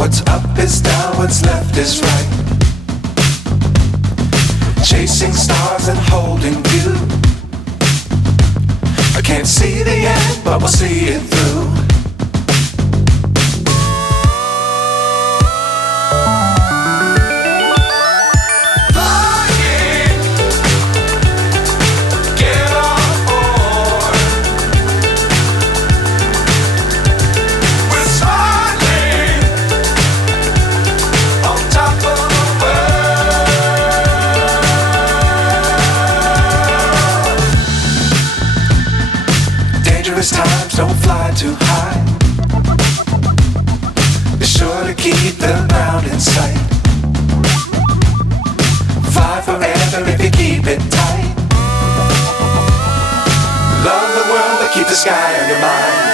What's up is down, what's left is right. Chasing stars and holding you. I can't see the end, but we'll see it through. Times don't fly too high. Be sure to keep the ground in sight. Fly forever if you keep it tight. Love the world but keep the sky on your mind.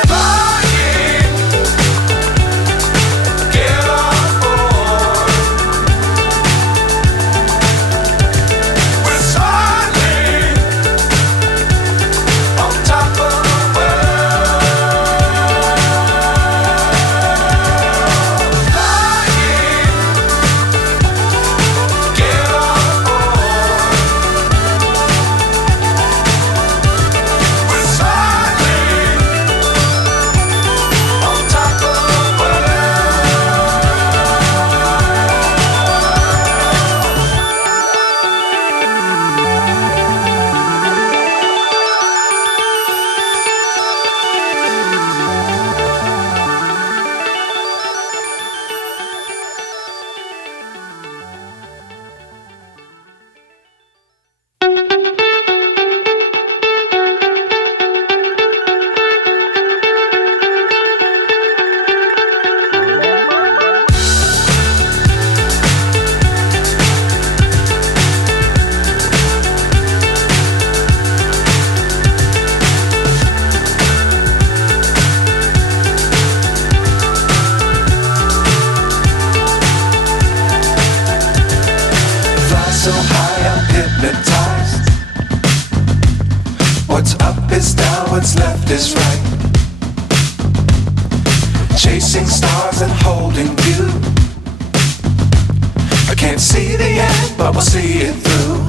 So high I'm hypnotized. What's up is down, what's left is right. Chasing stars and holding you. I can't see the end, but we'll see it through.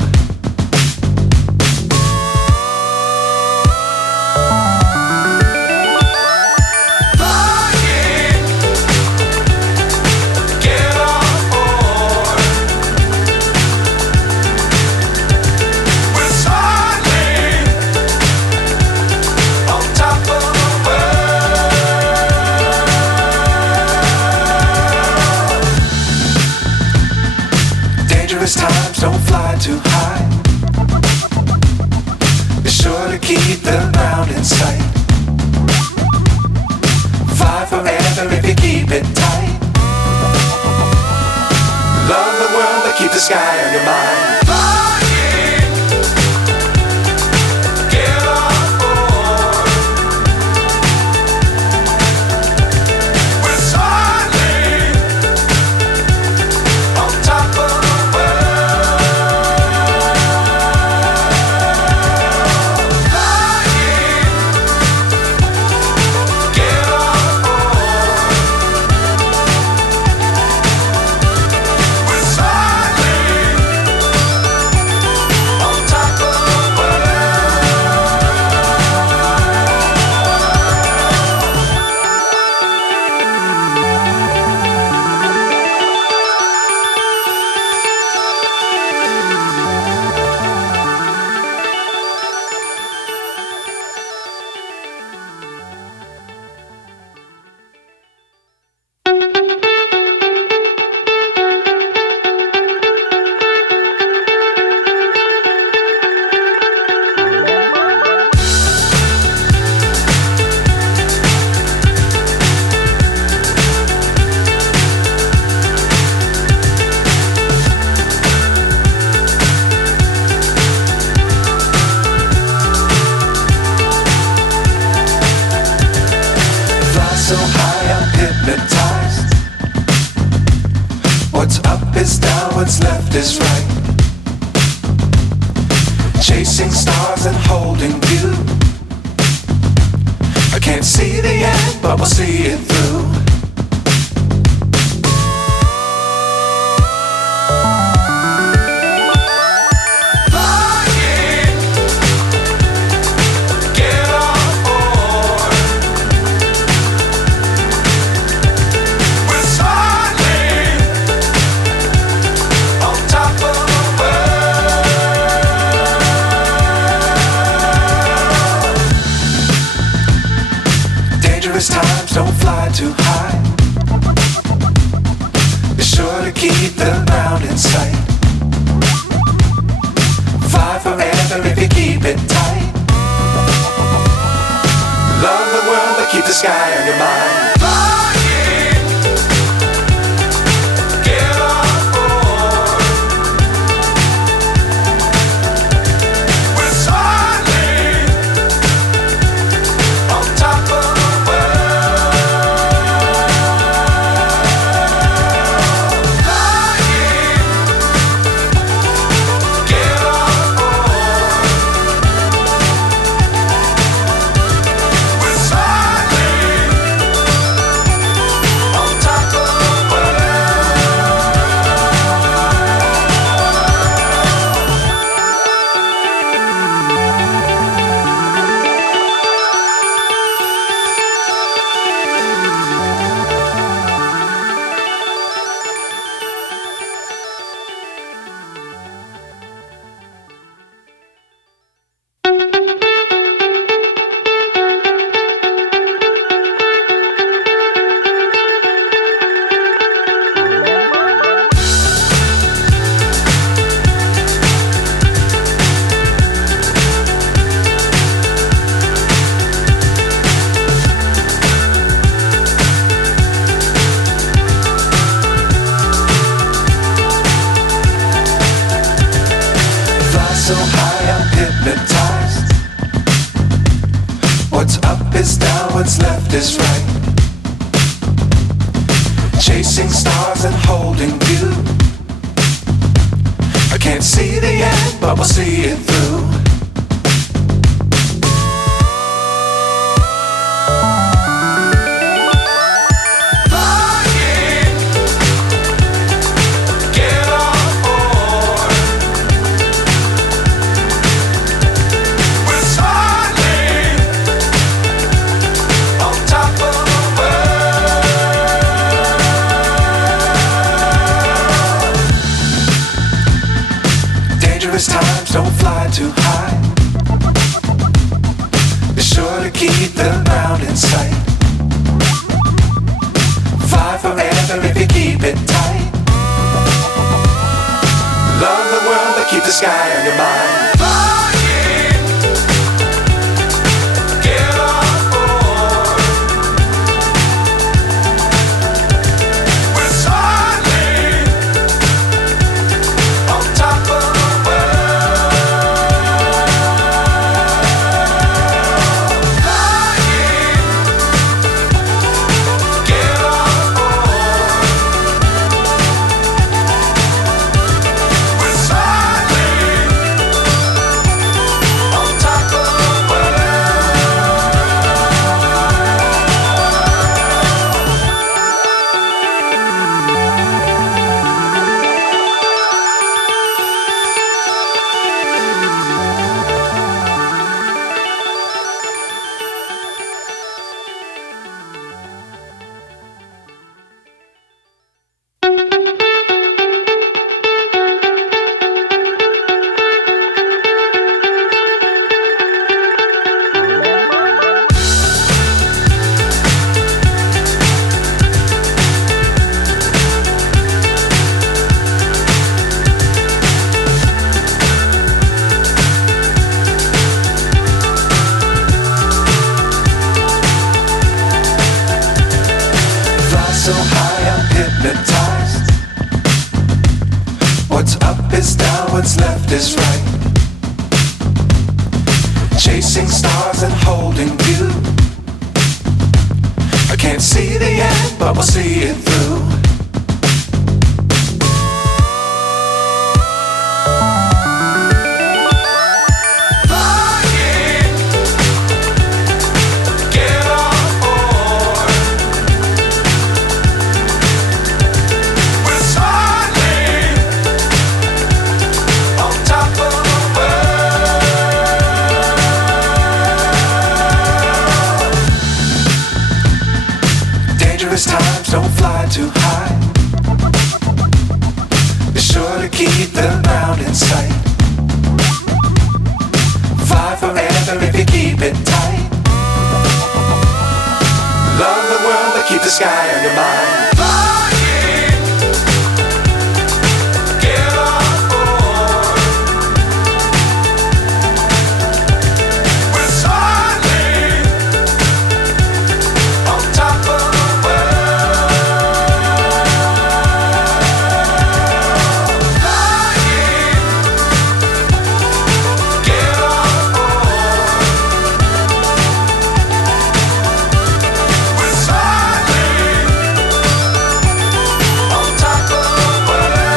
Times don't fly too high. Be sure to keep the ground in sight. Fly forever if you keep it tight. Love the world but keep the sky on your mind. So high I'm hypnotized. What's up is down, what's left is right. Chasing stars and holding you. I can't see the end, but we'll see it through. too high. Be sure to keep the ground in sight. Fly forever if you keep it tight. Love the world but keep the sky on your mind. So high I'm hypnotized. What's up is down, what's left is right. Chasing stars and holding you. I can't see the end, but we'll see it through. Times don't fly too high. Be sure to keep the ground in sight. Fly forever if you keep it tight. Love the world but keep the sky on your mind. So high I'm hypnotized. What's up is down, what's left is right. Chasing stars and holding you. I can't see the end, but we'll see it through. Times don't fly too high. Be sure to keep the ground in sight. Fly forever if you keep it tight. Love the world. keep the sky on your mind. Flying, get on board. We're soaring on top of the world. Flying, get on board. We're soaring on top of the world.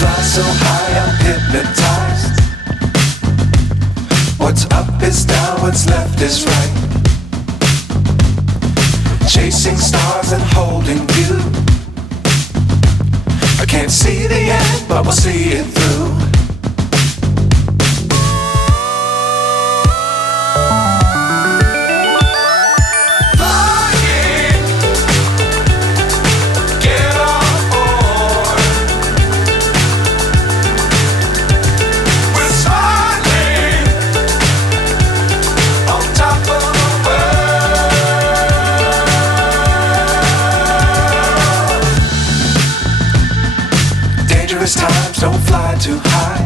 Fly so high, I'm hypnotized. What's up is down, what's left is right. Chasing stars and holding you. I can't see the end, but we'll see it through. Flying, get on board. We're soaring on top of the world. Dangerous times, don't fly too high.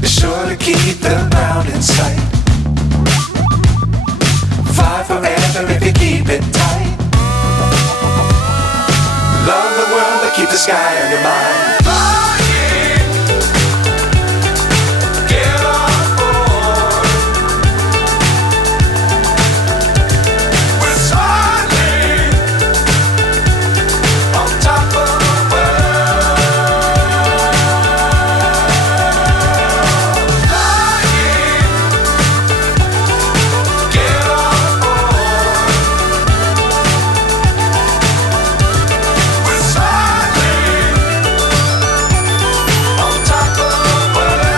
Be sure to keep the ground in sight. Fly forever if you keep it tight. Love the world, but keep the sky on your mind. Flying, get on board. We're soaring on top of the world. Flying, get on board. We're soaring on top of the world.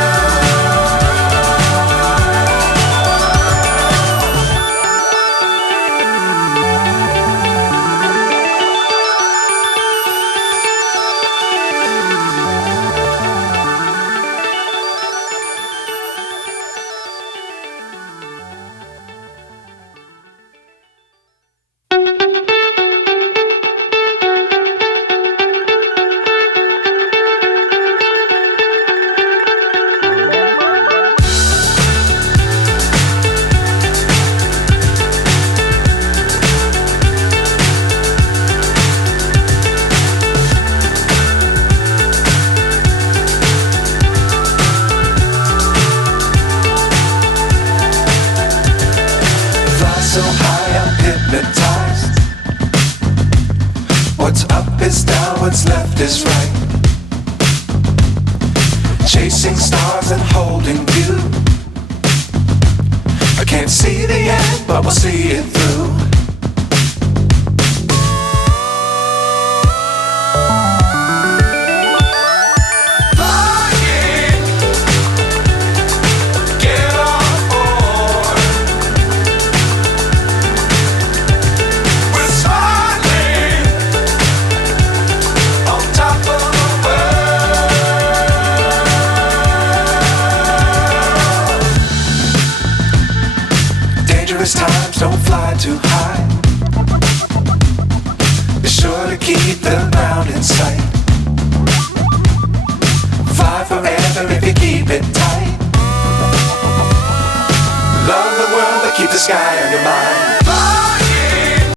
Fly so high, I'm hypnotized. What's up is down, what's left is right. Chasing stars and holding you. I can't see the end, but we'll see it through. Flying, get on board. We're soaring on top of the world. Dangerous times, don't fly too high. Be sure to keep the ground in sight. Fly forever if you keep it tight. Love the world, but keep the sky on your mind.